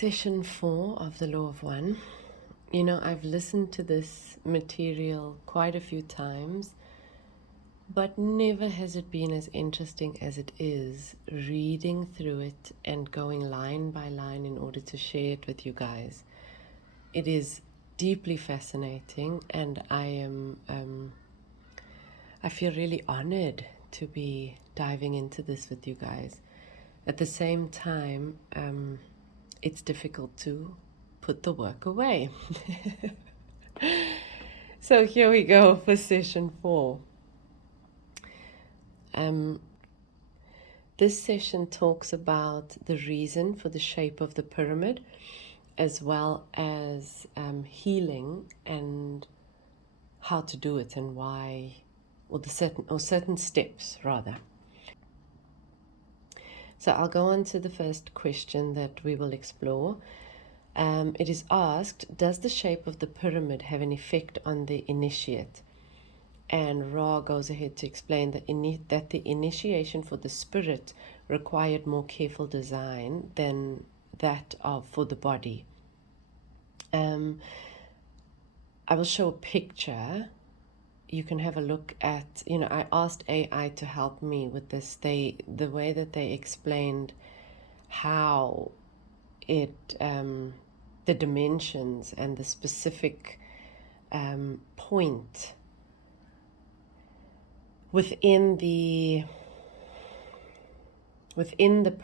Session 4 of the Law of One. You know, I've listened to this material quite a few times, but never has it been as interesting as it is reading through it and going line by line in order to share it with you guys. It is deeply fascinating, and I feel really honored to be diving into this with you guys. At the same time, it's difficult to put the work away. So here we go for session 4. This session talks about the reason for the shape of the pyramid, as well as healing and how to do it and why, or certain steps rather. So I'll go on to the first question that we will explore. It is asked, does the shape of the pyramid have an effect on the initiate? And Ra goes ahead to explain that the initiation for the spirit required more careful design than that for the body. I will show a picture. You can have a look at, I asked AI to help me with this. The way that they explained how it, the dimensions and the specific point within the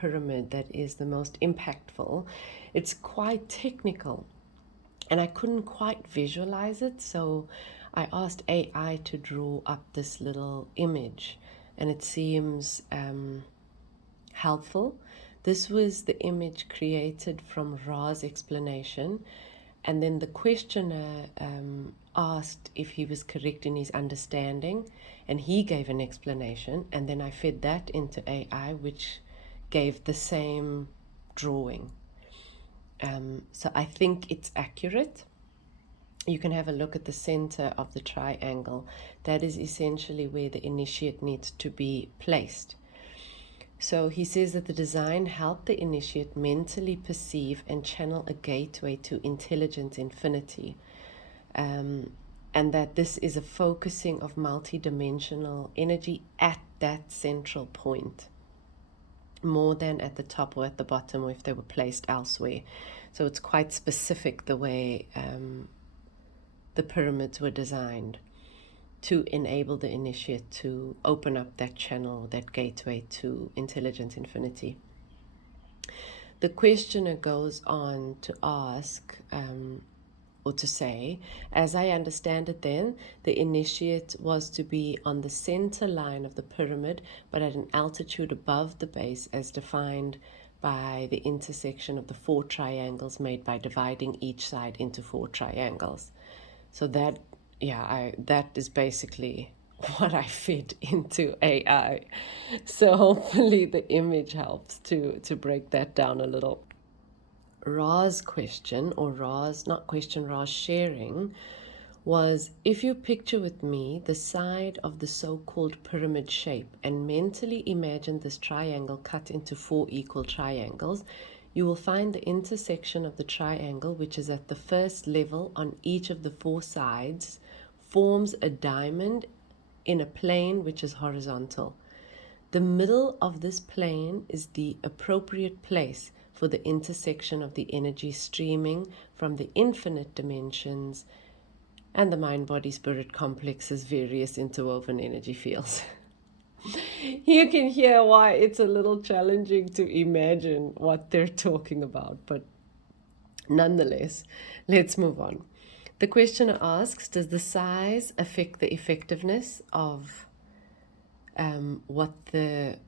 pyramid that is the most impactful. It's quite technical, and I couldn't quite visualize it, so I asked AI to draw up this little image, and it seems helpful. This was the image created from Ra's explanation, and then the questioner asked if he was correct in his understanding, and he gave an explanation, and then I fed that into AI, which gave the same drawing. So I think it's accurate. You can have a look at the center of the triangle. That is essentially where the initiate needs to be placed. So he says that the design helped the initiate mentally perceive and channel a gateway to intelligent infinity. And that this is a focusing of multidimensional energy at that central point, more than at the top or at the bottom, or if they were placed elsewhere. So it's quite specific the way the pyramids were designed to enable the initiate to open up that channel, that gateway to intelligent infinity. The questioner goes on to ask, or to say, as I understand it then, the initiate was to be on the center line of the pyramid, but at an altitude above the base as defined by the intersection of the 4 triangles made by dividing each side into 4 triangles. So that is basically what I fed into AI. So hopefully the image helps to break that down a little. Ra's question, or Ra's sharing was, if you picture with me the side of the so-called pyramid shape and mentally imagine this triangle cut into 4 equal triangles, you will find the intersection of the triangle, which is at the first level on each of the 4 sides, forms a diamond in a plane which is horizontal. The middle of this plane is the appropriate place for the intersection of the energy streaming from the infinite dimensions and the mind-body-spirit complex's various interwoven energy fields. You can hear why it's a little challenging to imagine what they're talking about, but nonetheless, let's move on. The questioner asks, does the size affect the effectiveness of what the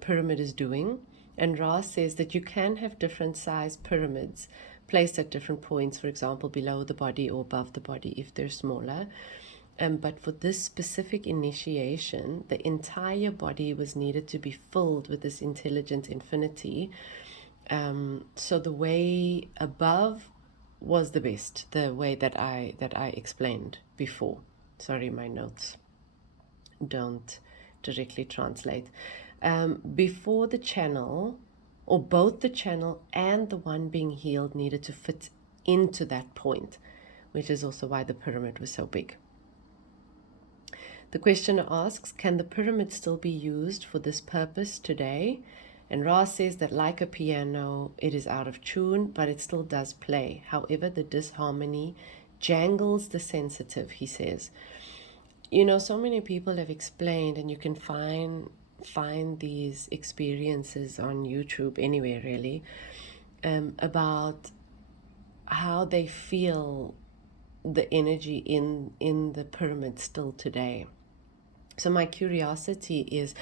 pyramid is doing? And Ra says that you can have different size pyramids placed at different points, for example, below the body or above the body if they're smaller. But for this specific initiation, the entire body was needed to be filled with this intelligent infinity. So the way above was the best, the way that I explained before. Sorry, my notes don't directly translate. Before the channel or both the channel and the one being healed needed to fit into that point, which is also why the pyramid was so big. The questioner asks, can the pyramid still be used for this purpose today? And Ra says that like a piano, it is out of tune, but it still does play. However, the disharmony jangles the sensitive, he says. You know, so many people have explained, and you can find these experiences on YouTube, anywhere really, about how they feel the energy in the pyramid still today. So my curiosity is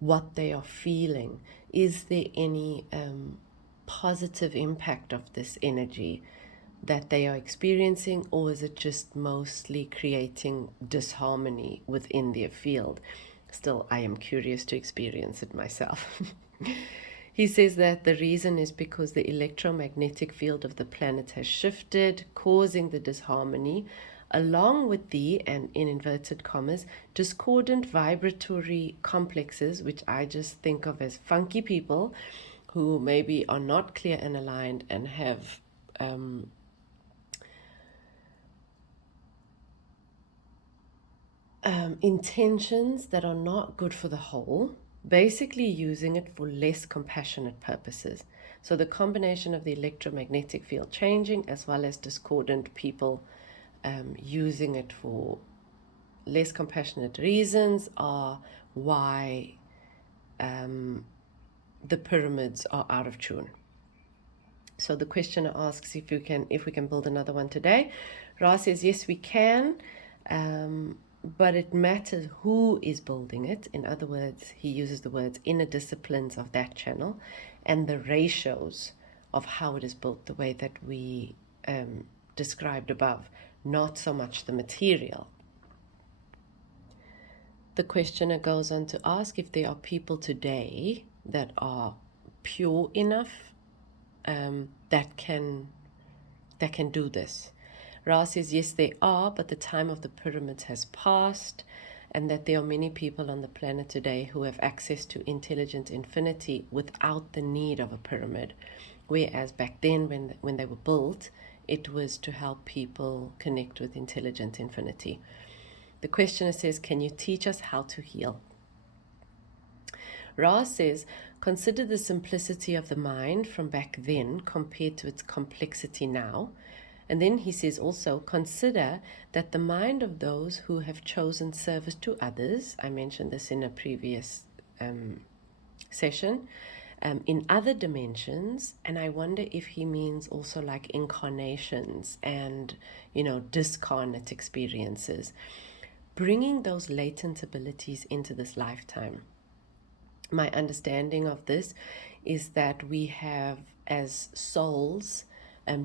what they are feeling. Is there any positive impact of this energy that they are experiencing, or is it just mostly creating disharmony within their field? Still, I am curious to experience it myself. He says that the reason is because the electromagnetic field of the planet has shifted, causing the disharmony, along with the, and in inverted commas, discordant vibratory complexes, which I just think of as funky people who maybe are not clear and aligned and have intentions that are not good for the whole, basically using it for less compassionate purposes. So the combination of the electromagnetic field changing as well as discordant people using it for less compassionate reasons are why the pyramids are out of tune. So the questioner asks if we can build another one today. Ra says yes, we can, but it matters who is building it. In other words, he uses the words inner disciplines of that channel and the ratios of how it is built, the way that we described above, not so much the material. The questioner goes on to ask if there are people today that are pure enough that can do this. Ra says yes, there are, but the time of the pyramids has passed, and that there are many people on the planet today who have access to intelligent infinity without the need of a pyramid, whereas back then when they were built, it was to help people connect with intelligent infinity. The questioner says, can you teach us how to heal? Ra says, consider the simplicity of the mind from back then compared to its complexity now. And then he says also, consider that the mind of those who have chosen service to others, I mentioned this in a previous session, in other dimensions, and I wonder if he means also like incarnations and, discarnate experiences, bringing those latent abilities into this lifetime. My understanding of this is that we have, as souls,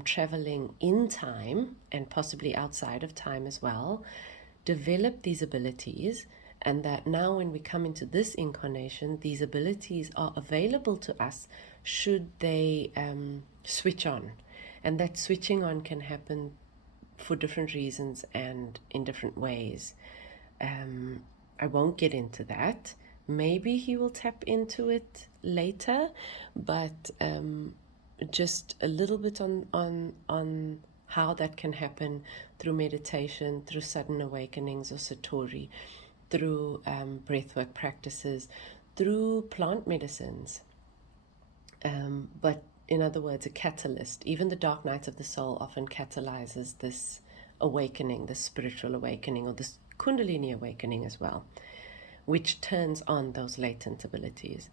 traveling in time and possibly outside of time as well, develop these abilities, and that now when we come into this incarnation, these abilities are available to us should they switch on. And that switching on can happen for different reasons and in different ways. I won't get into that. Maybe he will tap into it later, but just a little bit on how that can happen through meditation, through sudden awakenings or satori, through breathwork practices, through plant medicines. But in other words, a catalyst. Even the dark nights of the soul often catalyzes this awakening, this spiritual awakening, or this Kundalini awakening as well, which turns on those latent abilities.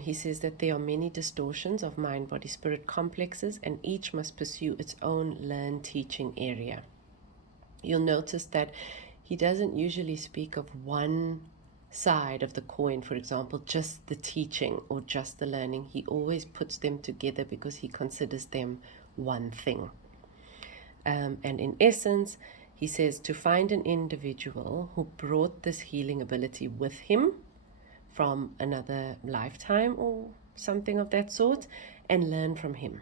He says that there are many distortions of mind, body, spirit complexes, and each must pursue its own learned teaching area. You'll notice that he doesn't usually speak of one side of the coin, for example, just the teaching or just the learning. He always puts them together because he considers them one thing. And in essence, he says to find an individual who brought this healing ability with him from another lifetime or something of that sort, and learn from him.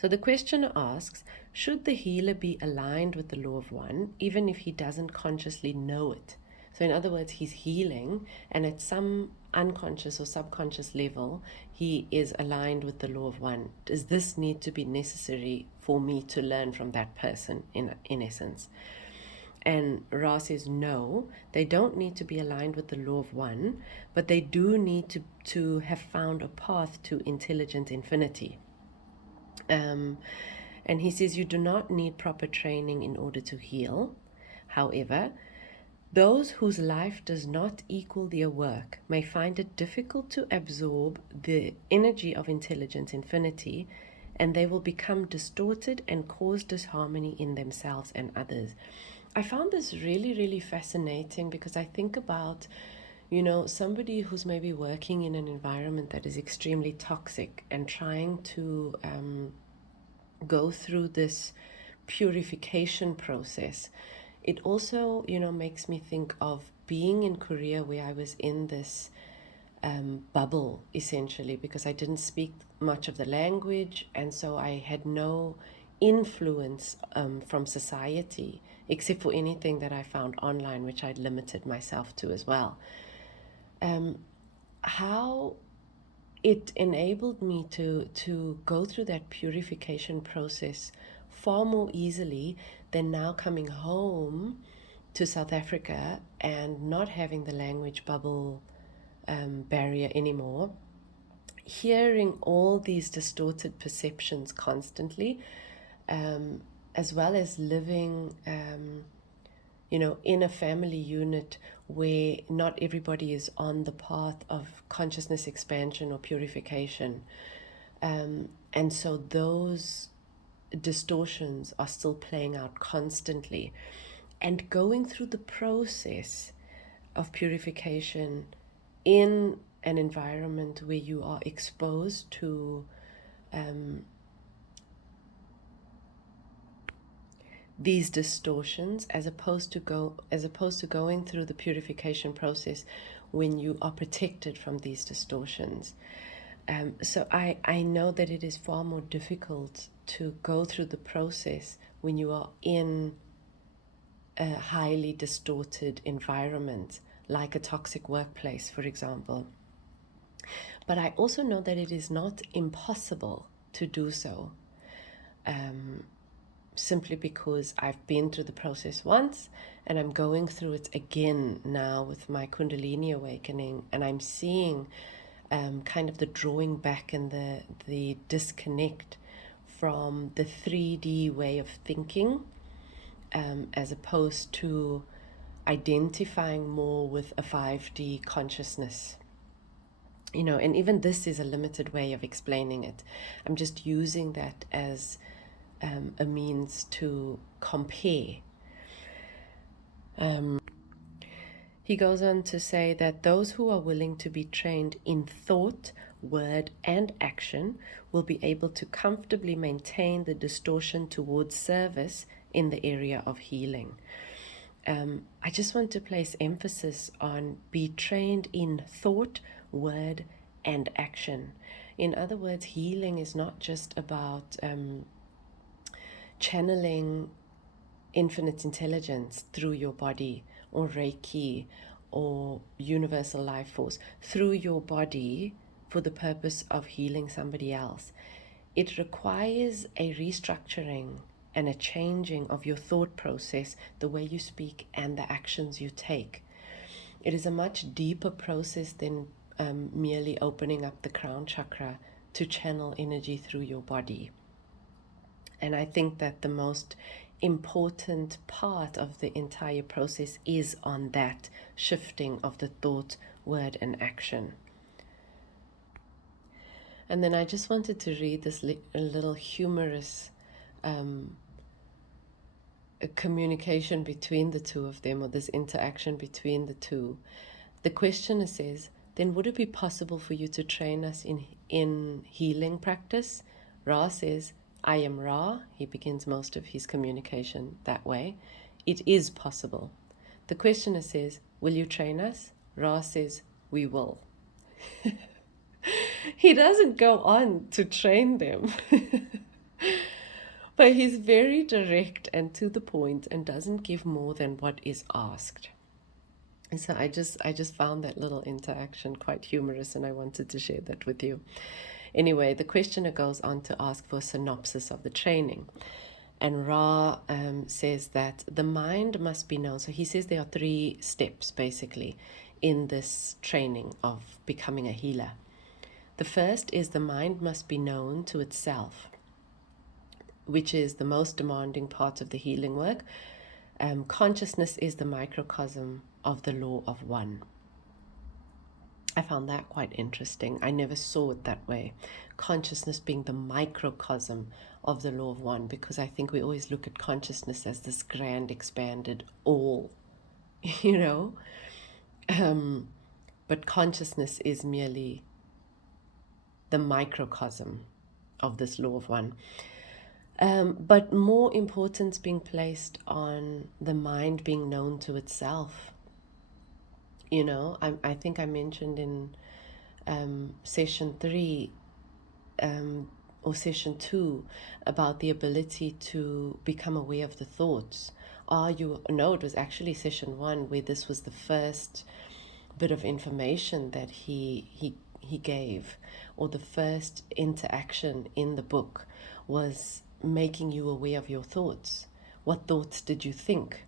So the questioner asks, should the healer be aligned with the law of one, even if he doesn't consciously know it? So in other words, he's healing, and at some unconscious or subconscious level, he is aligned with the law of one. Does this need to be necessary for me to learn from that person, in essence? And Ra says, no, they don't need to be aligned with the law of one, but they do need to have found a path to intelligent infinity. And he says, you do not need proper training in order to heal. However, those whose life does not equal their work may find it difficult to absorb the energy of intelligent infinity, and they will become distorted and cause disharmony in themselves and others. I found this really, really fascinating because I think about, somebody who's maybe working in an environment that is extremely toxic and trying to go through this purification process. It also, makes me think of being in Korea, where I was in this bubble, essentially, because I didn't speak much of the language, and so I had no influence from society, except for anything that I found online, which I'd limited myself to as well. How it enabled me to go through that purification process far more easily than now coming home to South Africa and not having the language bubble barrier anymore. Hearing all these distorted perceptions constantly, as well as living, in a family unit where not everybody is on the path of consciousness expansion or purification. And so those distortions are still playing out constantly. And going through the process of purification in an environment where you are exposed to these distortions, as opposed to going through the purification process when you are protected from these distortions. So I know that it is far more difficult to go through the process when you are in a highly distorted environment, like a toxic workplace, for example. But I also know that it is not impossible to do so, simply because I've been through the process once and I'm going through it again now with my Kundalini awakening, and I'm seeing kind of the drawing back and the disconnect from the 3D way of thinking, as opposed to identifying more with a 5D consciousness. And even this is a limited way of explaining it. I'm just using that as a means to compare. He goes on to say that those who are willing to be trained in thought, word, and action will be able to comfortably maintain the distortion towards service in the area of healing. I just want to place emphasis on be trained in thought, word, and action. In other words, healing is not just about channeling infinite intelligence through your body, or Reiki, or universal life force through your body for the purpose of healing somebody else. It requires a restructuring and a changing of your thought process, the way you speak, and the actions you take. It is a much deeper process than merely opening up the crown chakra to channel energy through your body. And I think that the most important part of the entire process is on that shifting of the thought, word, and action. And then I just wanted to read this little humorous communication between the two of them, or this interaction between the two. The questioner says, then would it be possible for you to train us in healing practice? Ra says, I am Ra. He begins most of his communication that way. It is possible. The questioner says, will you train us? Ra says, we will. He doesn't go on to train them. But he's very direct and to the point and doesn't give more than what is asked. And so I just found that little interaction quite humorous, and I wanted to share that with you. Anyway, the questioner goes on to ask for a synopsis of the training. And Ra says that the mind must be known. So he says there are 3 steps basically in this training of becoming a healer. The first is the mind must be known to itself, which is the most demanding part of the healing work. Consciousness is the microcosm of the law of one. I found that quite interesting. I never saw it that way. Consciousness being the microcosm of the law of one, because I think we always look at consciousness as this grand, expanded all, you know? But consciousness is merely the microcosm of this law of one. But more importance being placed on the mind being known to itself. You know, I think I mentioned in session 3 or session 2 about the ability to become aware of the thoughts. No, it was actually session 1 where this was the first bit of information that he gave, or the first interaction in the book was making you aware of your thoughts. What thoughts did you think?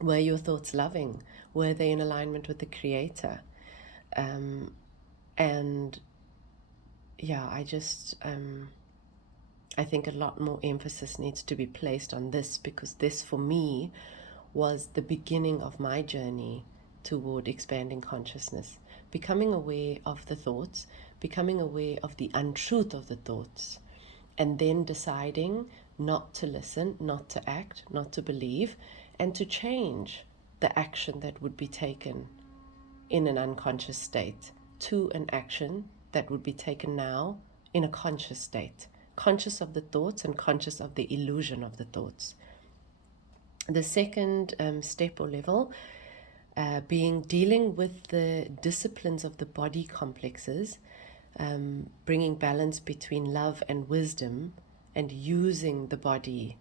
Were your thoughts loving? Were they in alignment with the Creator? And yeah, I think a lot more emphasis needs to be placed on this, because this for me was the beginning of my journey toward expanding consciousness, becoming aware of the thoughts, becoming aware of the untruth of the thoughts, and then deciding not to listen, not to act, not to believe, and to change the action that would be taken in an unconscious state to an action that would be taken now in a conscious state, conscious of the thoughts and conscious of the illusion of the thoughts. The second step or level being dealing with the disciplines of the body complexes, bringing balance between love and wisdom, and using the body,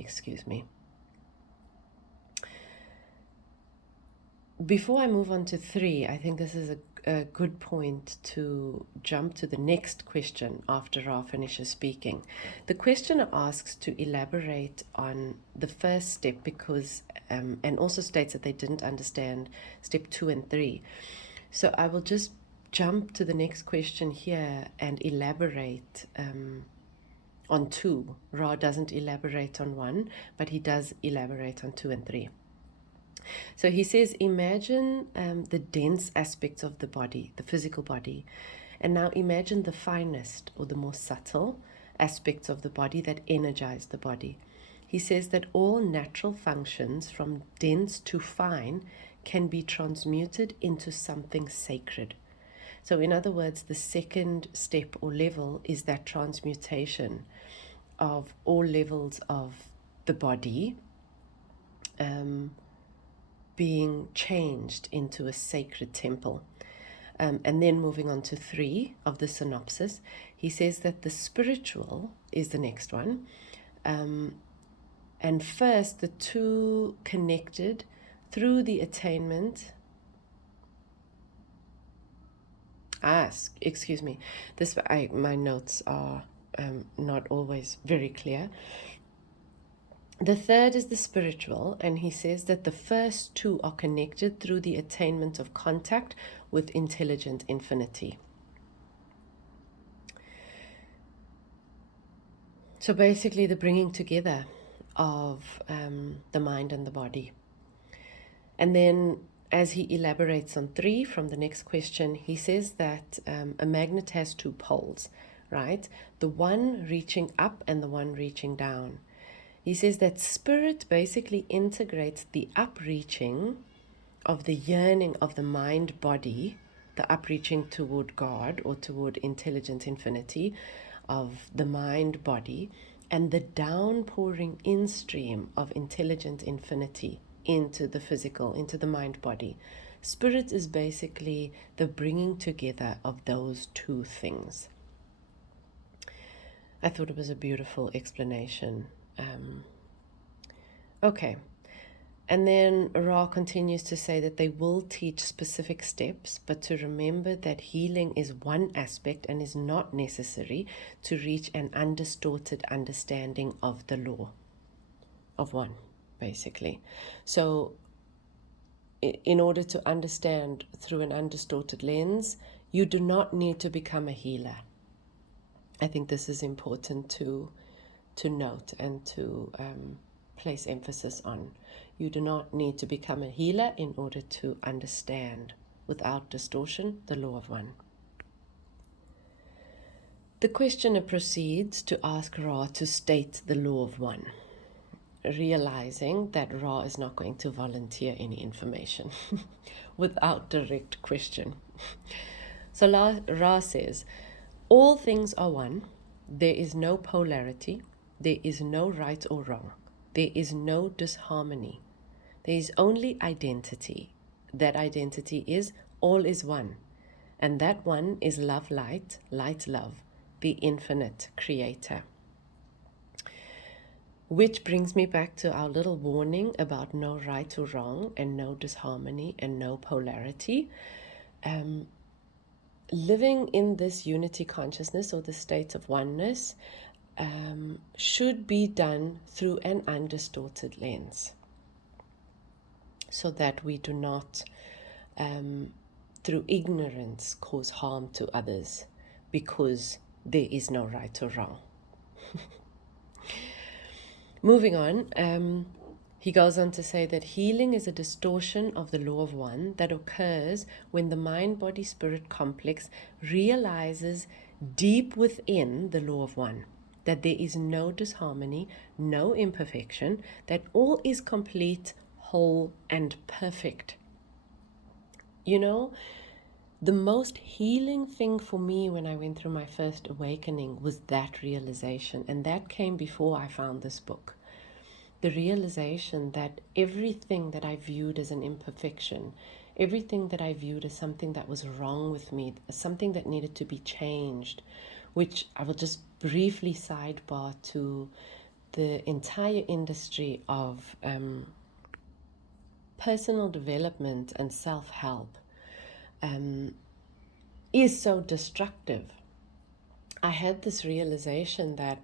excuse me. Before I move on to 3, I think this is a good point to jump to the next question after Ra finishes speaking. The questioner asks to elaborate on the first step because, and also states that they didn't understand step 2 and 3. So I will just jump to the next question here and elaborate on 2. Ra doesn't elaborate on 1, but he does elaborate on 2 and 3. So he says, imagine the dense aspects of the body, the physical body, and now imagine the finest or the more subtle aspects of the body that energize the body. He says that all natural functions from dense to fine can be transmuted into something sacred. So in other words, the second step or level is that transmutation of all levels of the body, being changed into a sacred temple. And then moving on to 3 of the synopsis, he says that the spiritual is the next one. And first, the 2 connected through the attainment. Excuse me. My notes are not always very clear. The third is the spiritual, and he says that the first 2 are connected through the attainment of contact with intelligent infinity. So basically the bringing together of the mind and the body. And then as he elaborates on 3 from the next question, he says that a magnet has 2 poles, right? The one reaching up and the one reaching down. He says that spirit basically integrates the upreaching of the yearning of the mind-body, the upreaching toward God or toward intelligent infinity of the mind-body, and the downpouring in-stream of intelligent infinity into the physical, into the mind-body. Spirit is basically the bringing together of those 2 things. I thought it was a beautiful explanation. Okay, And then Ra continues to say that they will teach specific steps, but to remember that healing is one aspect and is not necessary to reach an undistorted understanding of the law of one, basically. So in order to understand through an undistorted lens, you do not need to become a healer. I think this is important to note and to place emphasis on. You do not need to become a healer in order to understand, without distortion, the law of one. The questioner proceeds to ask Ra to state the law of one, realizing that Ra is not going to volunteer any information without direct question. So Ra says, all things are one. There is no polarity. There is no right or wrong. There is no disharmony. There is only identity. That identity is all is one. And that one is love, light, light, love, the infinite creator. Which brings me back to our little warning about no right or wrong and no disharmony and no polarity. Living in this unity consciousness or the state of oneness should be done through an undistorted lens, so that we do not, through ignorance, cause harm to others, because there is no right or wrong. Moving on, he goes on to say that healing is a distortion of the law of one that occurs when the mind-body-spirit complex realizes deep within the law of one that there is no disharmony, no imperfection, that all is complete, whole, and perfect. You know, the most healing thing for me when I went through my first awakening was that realization, and that came before I found this book. The realization that everything that I viewed as an imperfection, everything that I viewed as something that was wrong with me, something that needed to be changed, which I will just briefly sidebar to the entire industry of personal development and self-help, is so destructive. I had this realization that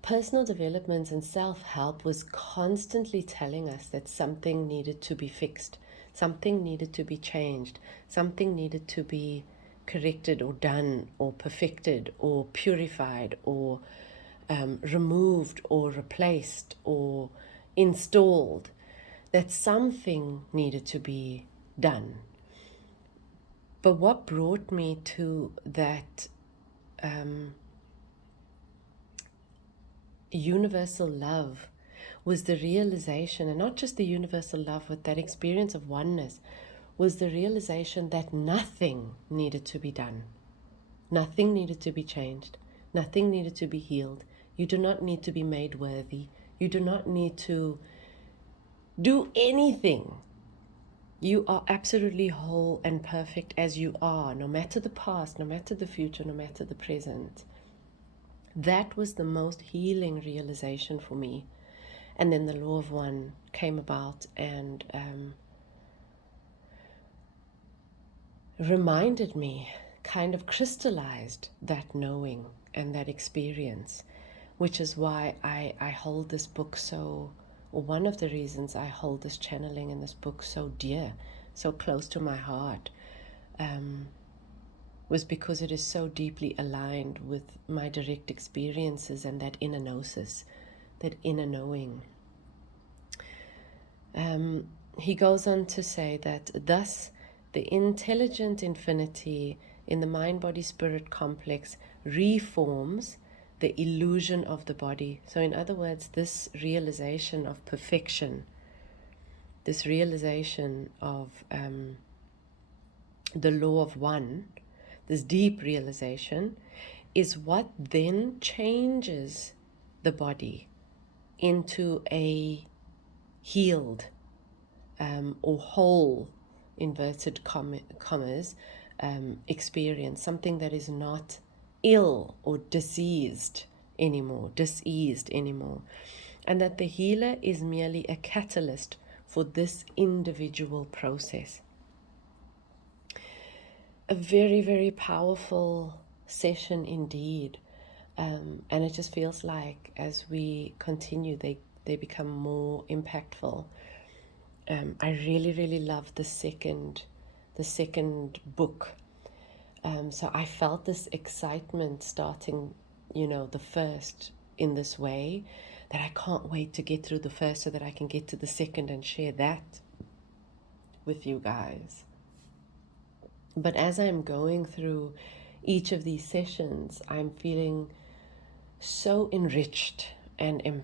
personal development and self-help was constantly telling us that something needed to be fixed, something needed to be changed, something needed to be corrected or done or perfected or purified or removed or replaced or installed, that something needed to be done. But what brought me to that universal love was the realization, and not just the universal love, but that experience of oneness, was the realization that nothing needed to be done. Nothing needed to be changed. Nothing needed to be healed. You do not need to be made worthy. You do not need to do anything. You are absolutely whole and perfect as you are, no matter the past, no matter the future, no matter the present. That was the most healing realization for me. And then the law of one came about and reminded me, kind of crystallized that knowing and that experience, which is why I hold this book so, or one of the reasons I hold this channeling in this book so dear, so close to my heart, was because it is so deeply aligned with my direct experiences and that inner gnosis, that inner knowing. He goes on to say that thus the intelligent infinity in the mind-body-spirit complex reforms the illusion of the body. So in other words, this realization of perfection, this realization of the law of one, this deep realization, is what then changes the body into a healed or whole, inverted commas, experience, something that is not ill or diseased anymore, and that the healer is merely a catalyst for this individual process. A very, very powerful session indeed. And it just feels like as we continue, they become more impactful. I really, really love the second book. So I felt this excitement starting, the first in this way, that I can't wait to get through the first so that I can get to the second and share that with you guys. But as I'm going through each of these sessions, I'm feeling so enriched and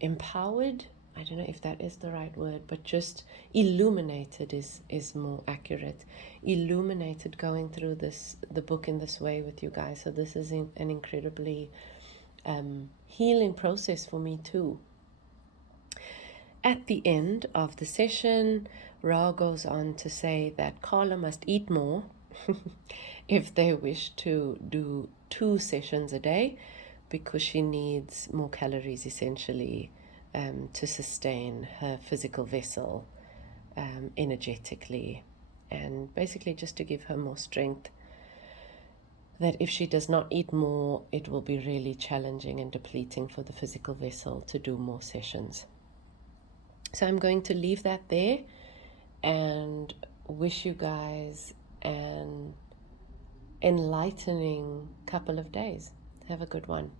empowered. I don't know if that is the right word, but just illuminated is more accurate. Illuminated going through the book in this way with you guys. So this is an incredibly healing process for me too. At the end of the session, Ra goes on to say that Carla must eat more if they wish to do 2 sessions a day, because she needs more calories essentially to sustain her physical vessel energetically, and basically just to give her more strength. That if she does not eat more, it will be really challenging and depleting for the physical vessel to do more sessions. So I'm going to leave that there and wish you guys an enlightening couple of days. Have a good one.